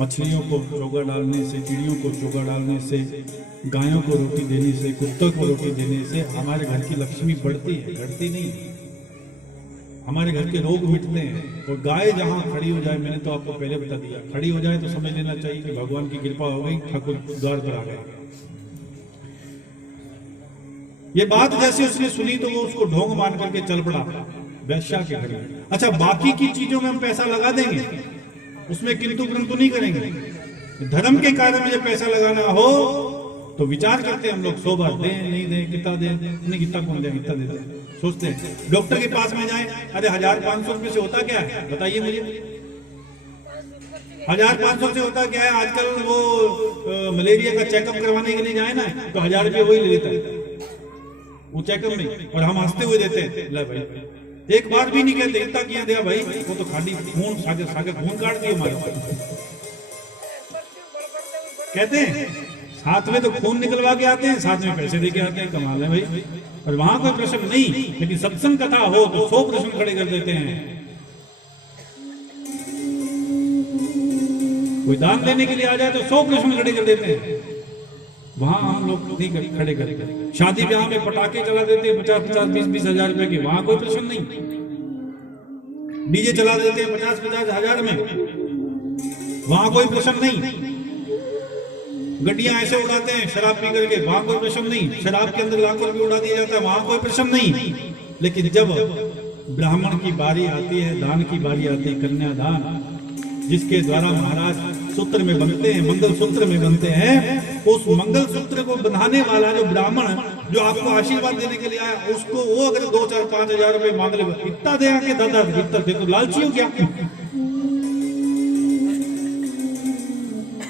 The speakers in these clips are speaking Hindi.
मछलियों को चोगा डालने से, चिड़ियों को चोगा डालने से, गायों को रोटी देने से, कुत्तों को रोटी देने से हमारे घर की लक्ष्मी बढ़ती है, घटती नहीं है। हमारे घर के रोग मिटते हैं। और गाय जहां खड़ी हो जाए, मैंने तो आपको पहले बता दिया, खड़ी हो जाए तो समझ लेना चाहिए कि भगवान की कृपा हो गई, ठाकुर द्वार पर आ गए। ये बात जैसे उसने सुनी तो वो उसको ढोंग मान करके चल पड़ा वैश्या के घर में। अच्छा, बाकी की चीजों में हम पैसा लगा देंगे, उसमें किंतु परंतु नहीं करेंगे। धर्म के कार्य में जब पैसा लगाना हो तो विचार करते हैं हम लोग 100 बार, दें नहीं दें, कितना दें, नहीं कितना कौन दे, कितना देते सोचते हैं। डॉक्टर के पास में जाए, अरे 1500 रुपए से होता क्या है बताइए मुझे, 1500 से होता क्या है? आजकल वो मलेरिया का चेकअप करवाने के लिए जाए ना तो 1000 रुपये वही ले लेता है वो चेकअप में, और हम हंसते हुए देते हैं। ले भाई, एक बार भी नहीं कहते इतना किया दिया भाई, वो तो खाली खून सागे खून काट दिए हमारे। कहते हैं साथ में तो खून निकलवा के आते हैं, साथ में पैसे दे के आते हैं, कमाल है भाई। और वहां कोई प्रश्न नहीं, लेकिन सत्संग कथा हो तो 100 प्रश्न खड़े कर देते हैं। कोई दान देने के लिए आ जाए तो 100 प्रश्न खड़े कर देते हैं, वहां हम लोग नहीं खड़े करते। शादी ब्याह में पटाखे चला देते हैं 50-50, 20-20 हजार रुपए के, वहां कोई प्रश्न नहीं। डीजे चला देते हैं 50-50 हजार में, वहां कोई प्रश्न नहीं। गड्डियां ऐसे उड़ाते हैं शराब पी करके, वहां कोई प्रश्न नहीं। शराब के अंदर लाखों रुपये उड़ा दिया जाता है, वहां कोई प्रश्न नहीं। लेकिन जब ब्राह्मण की बारी आती है, दान की बारी आती है, कन्यादान, जिसके द्वारा महाराज सूत्र में बनते हैं, मंगल सूत्र में बनते हैं, उस मंगल सूत्र को बंधाने वाला जो ब्राह्मण जो आपको आशीर्वाद देने के लिए आया, उसको वो अगर 2, 4, 5 हजार रुपए मांग ले, इतना दे आके दादा इतना दे, तो लालची हो क्या?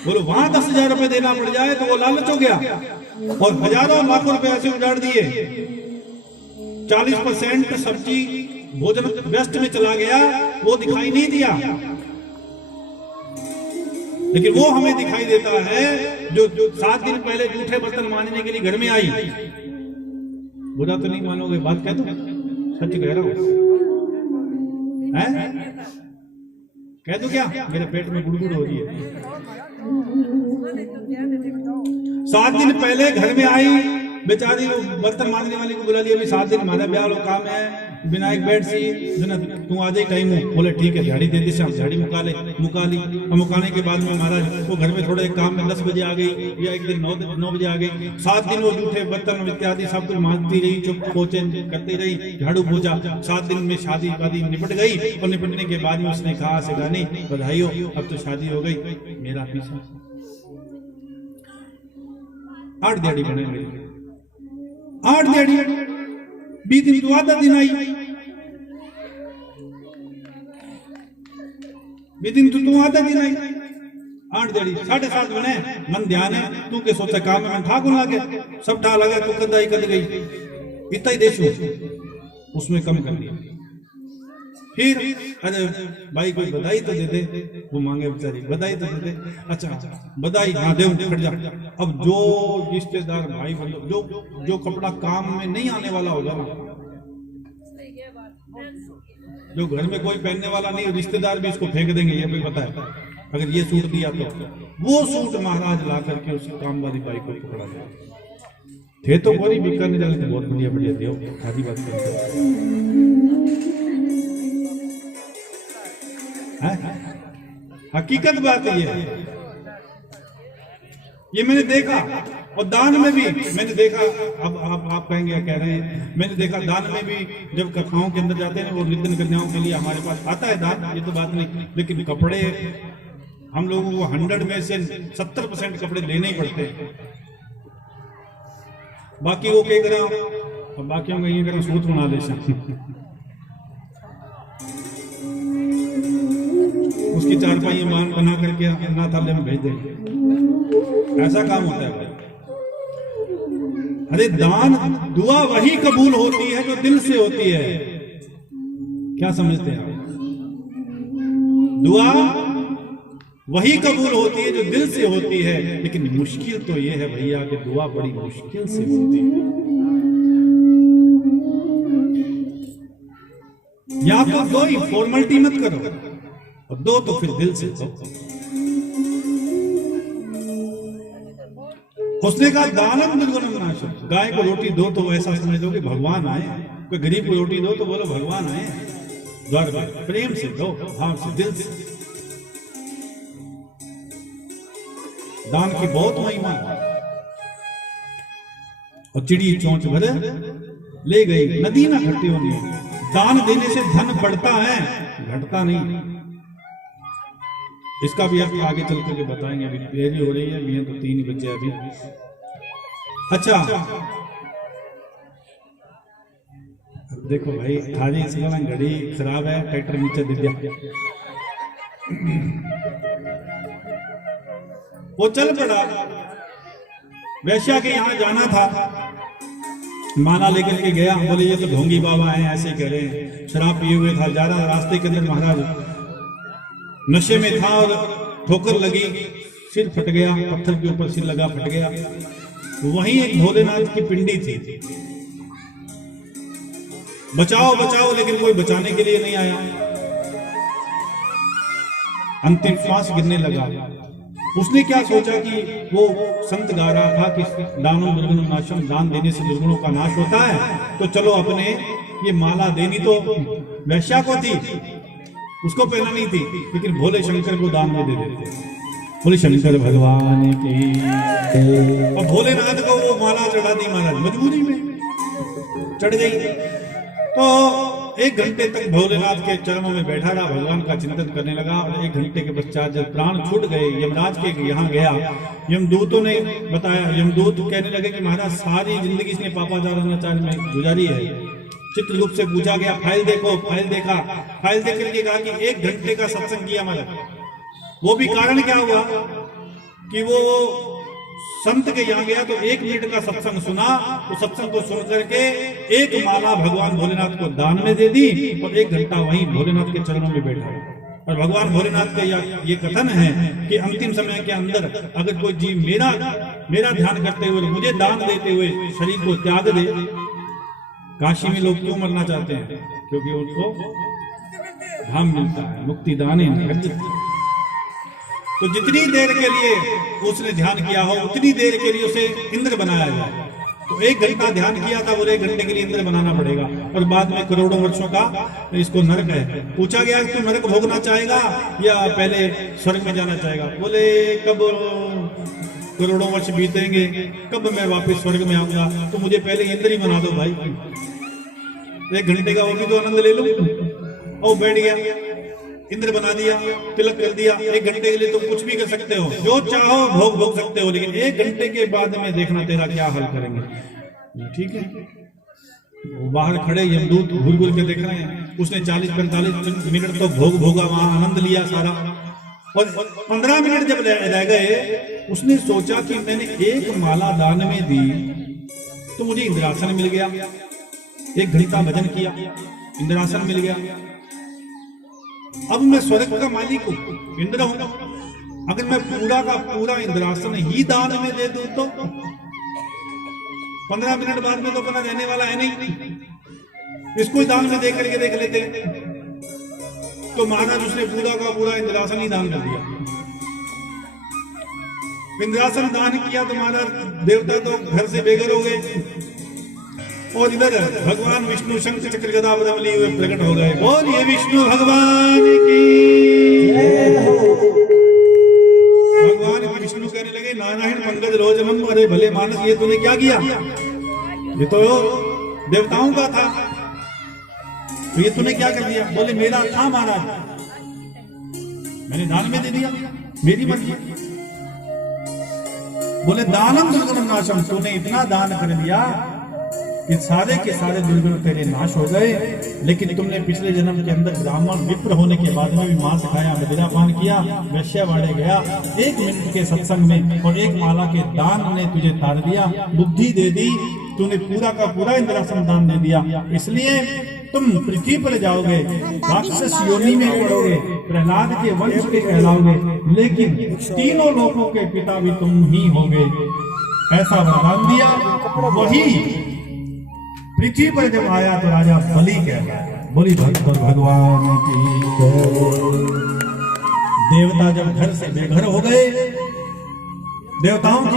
बोलो वहां 10,000 रुपए देना पड़ जाए तो वो लालच हो गया। और हजारों लाखों रुपए ऐसे उजाड़ दिए। 40% सब्जी भोजन वेस्ट में चला गया, वो दिखाई नहीं दिया, लेकिन वो हमें दिखाई देता है जो 7 दिन पहले जूठे बर्तन मांजने के लिए घर में आई। बुरा तो नहीं मानोगे, बात कह दो, सच कह रहा हूं, कह दो क्या? मेरे पेट में गुड़गुड़ हो रही है। 7 दिन पहले घर में आई बेचारी, वो बर्तन मांजने वाली को बुला लिया, अभी 7 दिन हमारा ब्याह लोग काम है, विनायक बैठ सी तू आ जाए टाइम हो। बोले ठीक है, झाड़ी दे दी, शाम झाड़ी मुका ली। और मुकाने के बाद में महाराज वो घर में थोड़े काम में 10 बजे आ गई, या एक दिन 9 बजे आ गई। 7 दिन वो जूठे बर्तन इत्यादि सब कुछ मांजती रही, चुप पोचे करती रही, झाड़ू पोछा। 7 दिन में शादी वादी निपट गई, और निपटने के बाद में उसने कहा से गानी बधाई हो, अब तो शादी हो गई, मेरा पीछा 8 दिहाड़ी बने मेरी, 8 दिहाड़ी 20 दिन तो आधा दिन आई, 20 दिन तो तू आधा दिन आई, 8 दिहाड़ी 7.5 बने। मन ध्यान है, तू के सोचा काम में ठाकुर आ गया, सब ठा लगा, तू कद आई कद गई, इतना ही देशो उसमें कम कर दिया। फिर अरे भाई कोई बधाई तो दे दे, वो मांगे बेचारी बधाई तो दे दे। अच्छा बधाई, हाँ दे खट जा। अब जो रिश्तेदार भाई जो कपड़ा काम में नहीं आने वाला होगा ना, जो घर में कोई पहनने वाला नहीं, रिश्तेदार भी इसको फेंक देंगे, ये भी पता है। अगर ये सूट दिया तो वो सूट महाराज ला करके उस काम वाली बाई को पकड़ा दिया। थे तो कोई बीकानेर जाने बहुत बढ़िया बढ़िया दिया, खादी बात करते हकीकत बात है ये मैंने देखा। और दान में भी मैंने देखा, अब आप कहेंगे कह रहे हैं, मैंने देखा दान में भी जब कथाओं के अंदर जाते हैं वो निर्धन कन्याओं के लिए हमारे पास आता है दान, ये तो बात नहीं, लेकिन कपड़े हम लोगों को 100 में से 70% कपड़े लेने ही पड़ते हैं। बाकी वो क्या करें, बाकियों का ये करें सूत बना ले, उसकी 4 मान बना करके अनाथालय में भेज देंगे, ऐसा काम होता है भाई। अरे दान दुआ वही कबूल होती है जो दिल से होती है, क्या समझते हैं आप? दुआ वही कबूल होती है जो दिल से होती है, लेकिन मुश्किल तो ये है भैया कि दुआ बड़ी मुश्किल से होती है। या तो दो ही, फॉर्मेलिटी मत करो, और दो तो फिर दिल से दो। उसने कहा दानम दुर्गुणम नाशम, गाय को रोटी दो तो ऐसा समझ लो कि भगवान आए, कोई गरीब को रोटी दो तो बोलो भगवान आए द्वार पर, प्रेम से दो, भाव से, दिल से। दान की बहुत महिमा। और चिड़ी चोंच भर ले गई, नदी ना घटी होनी है। दान देने से धन बढ़ता है, घटता नहीं। इसका भी अर्थ आगे चल करके बताएंगे, अभी देरी हो रही है, मियां तो 3 ही बजे अभी। अच्छा देखो भाई, थारी इसका घड़ी खराब है, ट्रैक्टर नीचे दे दिया। वो चल पड़ा, वैश्या के यहां जाना था, माला लेकर के गया। बोले ये तो ढोंगी बाबा हैं, ऐसे कह रहे हैं, शराब पिए हुए था, जा रहा रास्ते के अंदर महाराज नशे में था और ठोकर लगी, सिर फट गया, पत्थर के ऊपर सिर लगा, फट गया। वहीं एक भोलेनाथ की पिंडी थी, बचाओ बचाओ, लेकिन कोई बचाने के लिए नहीं आया। अंतिम श्वास गिरने लगा। उसने क्या सोचा कि वो संत गा रहा था कि दानो दुर्गुण नाशम, दान देने से दुर्गुणों का नाश होता है, तो चलो अपने ये माला देनी तो वैश्या को थी, उसको पहनानी थी, लेकिन भोले शंकर को दान में दे देते। भोले शंकर भगवान की। और भोलेनाथ को वो माला चढ़ा दी महाराज, मजबूरी में चढ़ गई। तो 1 घंटे तक भोलेनाथ के चरणों में बैठा रहा, भगवान का चिंतन करने लगा। और 1 घंटे के पश्चात जब प्राण छूट गए, यमराज के यहाँ गया, यमदूतों ने बताया, यमदूत कहने लगे कि महाराज सारी जिंदगी इसने पापाचार अनाचार में गुजारी है। चित्रगुप्त से पूछा गया, फाइल देखो, फाइल देखा, फाइल देख करके कहा कि 1 घंटे का सत्संग किया महाराज। वो भी कारण क्या हुआ कि वो संत के यहाँ गया तो 1 मिनट का सत्संग सुना, तो सत्संग को सुन करके 1 माला भगवान भोलेनाथ को दान में दे दी और 1 घंटा वहीं भोलेनाथ के चरणों में बैठा। और भगवान भोलेनाथ का ये कथन है कि अंतिम समय के अंदर अगर कोई जीव मेरा ध्यान करते हुए, मुझे दान देते हुए शरीर को त्याग दे। काशी में लोग क्यों मरना चाहते हैं? क्योंकि उनको धाम मिलता है, मुक्ति दाने तो जितनी देर के लिए उसने ध्यान किया हो, उतनी देर के लिए उसे इंद्र बनाया जाए। तो 1 घंटा ध्यान किया था, बोले 1 घंटे के लिए इंद्र बनाना पड़ेगा। और बाद में करोड़ों वर्षों का इसको नरक है। पूछा गया तू नरक भोगना चाहेगा या पहले स्वर्ग में जाना चाहेगा? बोले कब करोड़ों वर्ष बीतेंगे, कब मैं वापस स्वर्ग में आऊंगा, तो मुझे पहले इंद्र ही बना दो भाई। 1 घंटे का वो भी तो आनंद ले लूं। और बैठ गया, इंद्र बना दिया, तिलक कर दिया। 1 घंटे के लिए तुम कुछ भी कर सकते हो, जो चाहो भोग सकते हो, लेकिन 1 घंटे के बाद में देखना तेरा क्या हल करेंगे। ठीक है, वो बाहर खड़े यमदूत घूर घूर के देख रहे हैं। उसने 40-45 मिनट तो भोगा, वहां आनंद लिया सारा। और 15 मिनट जब रह गए, उसने सोचा कि मैंने 1 माला दान में दी तो मुझे इंद्रासन मिल गया। 1 घंटा भजन किया, इंद्रासन मिल गया। अब मैं स्वर्ग का मालिक हूं, इंद्र हूं। अगर मैं पूरा का पूरा इंद्रासन ही दान में दे दूं तो 15 मिनट बाद में तो अपना रहने वाला है नहीं, इसको दान में दे करके देख लेते। तो महाराज उसने पूरा का पूरा इंद्रासन ही दान कर दिया। इंद्रासन दान किया तो महाराज देवता तो घर से बेघर हो गए। और इधर भगवान विष्णु शंख चक्र गदा पद्म लिए हुए प्रकट हो गए। बोलिए विष्णु भगवान की। भगवान की विष्णु कहने लगे, नारायण पंकज रोजमन, अरे भले मानस, ये तूने क्या किया? ये तो देवताओं का था, तो ये तूने क्या कर दिया? बोले मेरा था महाराज, मैंने दान में दे दिया, मेरी मर्जी। बोले दानम दुर्गुणम नाशम, तूने इतना दान कर दिया कि सारे के सारे दुर्गुण तेरे नाश हो गए। लेकिन तुमने पिछले जन्म के अंदर ब्राह्मण विप्र होने के बाद में भी मांस खाया, मदिरा पान किया, वैश्यवाड़े गया, 1 मिनट के सत्संग में और 1 माला के दान ने तुझे तार दिया, बुद्धि दे दी, तूने पूरा का पूरा इंद्रासन दान दे दिया। इसलिए तुम पृथ्वी पर जाओगे, राक्षस योनि में पड़ोगे, प्रहलाद के वंश के कहलाओगे, लेकिन 3 लोकों के पिता भी तुम ही होगे। ऐसा वरदान दिया। वही पृथ्वी पर जब आया तो राजा बलि कहता है, बोली भगवान की जय। देवता जब घर से बेघर हो गए, देवताओं की